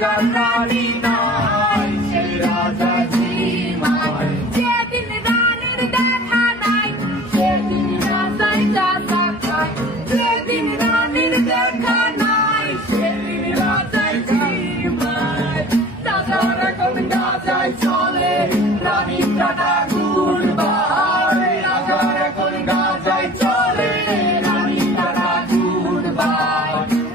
রাজার রানী নাই, সে রাজা ঝিমায়। যেদিন রানীর দেখা নাই, সেদিন রাজায় গাঁজা খায়। যেদিন রানীর দেখা নাই, সেদিন রাজায় ঝিমায়। রাজার এখন গাঁজায় চলে, রানীর টাটা গুড়বাই। রাজার এখন গাঁজায় চলে, রানীর টাটা গুড়বাই।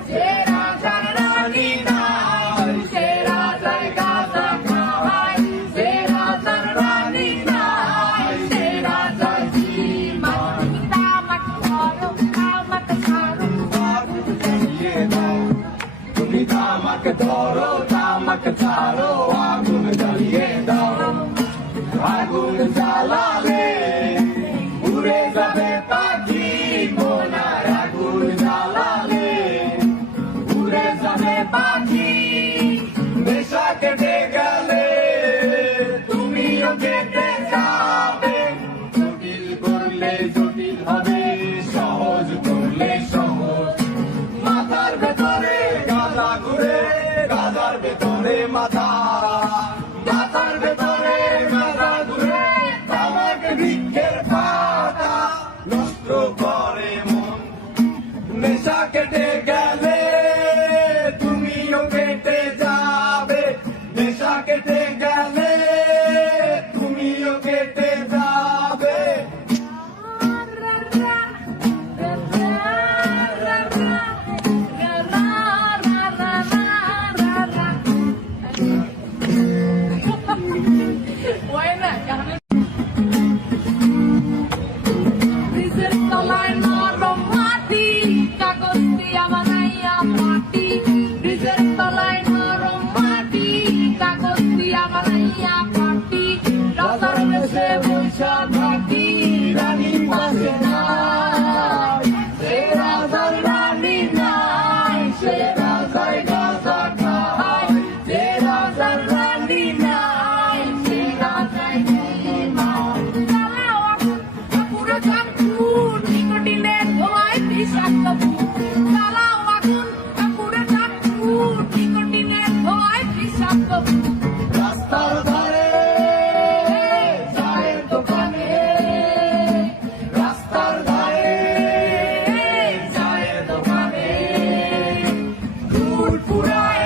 যে রাজার রানী নাই, সে রাজায় গাঁজা খায়। যে রাজার রানী নাই, সে রাজায় ঝিমায়। তামাক ধরো, তামাক ছাড়ো, আগুন জ্বালিয়ে দাও। তুমি তামাক ধরো, তামাক ছাড়ো, আগুন জ্বালিয়ে দাও। আগুন জ্বালালে উড়ে যাবে পাখি বোনার। আগুন জ্বালালে উড়ে যাবে পাখি। নেশা কেটে গেলে তুমিও কেটে যাবে। জটিল করলে জটিল হবে, সহজ করলে সহজ। মাথার ভেতরে গাঁজা ঘুরে, গাঁজার ভেতরে মাথা। মাথার ভেতরে গাঁজা ঘুরে, তামাক বৃক্ষের পাতা। নষ্ট করে মন, নেশা কেটে গেলে তুমিও কেটে যাবে। নেশা কেটে গেলে তুমিও কেটে যাবে। ব্রিজের তলায় নরম মাটি, কাগজ দিয়া বানাইয়া পাটি। ব্রিজের তলায় নরম মাটি, কাগজ দিয়া বানাইয়া পাটি। রাজার দেশে বৈশা থাকি, রানী পাশে নাই। সে রাজার রানী নাই, সে রাজায় গাঁজা খায়। যে রাজার রানী নাই, সে রাজায় ঝিমায়। জ্বালাও আগুন, কাপুরে চাকুর, নিকোটিনের ধোঁয়ায় বিষাক্ত ভূত। জ্বালাও আগুন, কাপুরে চাকুর, নিকোটিনের ধোঁয়ায় বিষাক্ত ভূত। রাস্তার ধারে চায়ের দোকানে, রাস্তার ধারে চায়ের দোকানে। দুধ পুরায়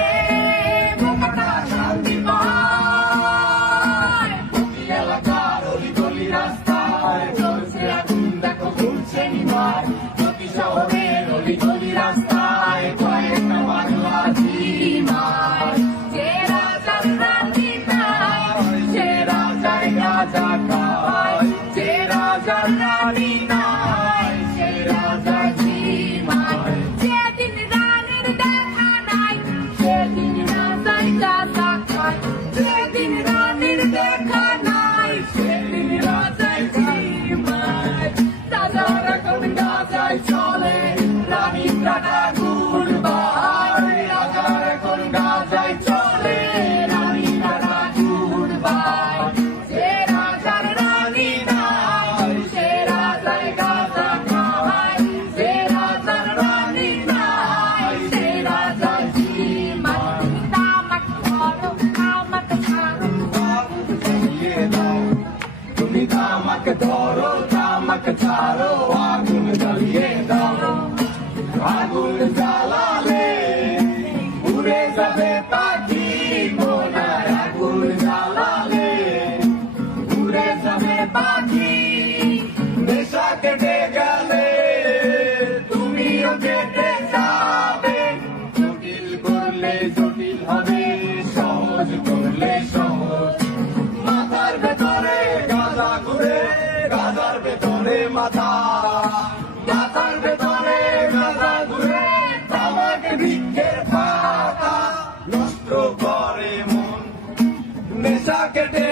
বোকাটা শান্তি পায়। প্রতি এলাকার অলি গলি রাস্তায় চলছে আগুন, দেখো ঘুরছে নিমায়। প্রতি শহরের অলি গলি রাস্তায় কয়েকটা বাংলা ঝিমায়। যে রাজার রানী নাই, সে রাজায় গাঁজা খায়। যে রাজার রানী নাই, সে রাজা ঝিমায়। যেদিন রানীর দেখা নাই, সেদিন রাজায় গাঁজা খায়। যেদিন রানীর দেখা নাই, সেদিন রাজায় ঝিমায়। রাজার এখন গাঁজায় চলে, রানীর টাটা গুড়বাই। রাজার এখন গাঁজায় চলে, রানীর টাটা গুড়বাই। যে রাজার রানী নাই, সে রাজায় গাঁজা খায়। যে রাজার রানী নাই, সে রাজায় ঝিমায়। তামাক ধরো, তামাক ছাড়ো, আগুন জ্বালিয়ে দাও। তুমি তামাক ধরো, তামাক ছাড়ো, আগুন জ্বালিয়ে দাও। আগুন জ্বালালে উড়ে যাবে পাখি বোনার। আগুন জ্বালালে উড়ে যাবে পাখি। নেশা কেটে গেলে তুমিও কেটে যাবে। জটিল করলে জটিল হবে, সহজ করলে সহজ। মাথার ভেতরে গাঁজা ঘুরে, গাঁজার ভেতরে মাথা। মাথার ভেতরে গাঁজা ঘুরে, তামাক বৃক্ষের পাতা। নষ্ট করে মন, নেশা কেটে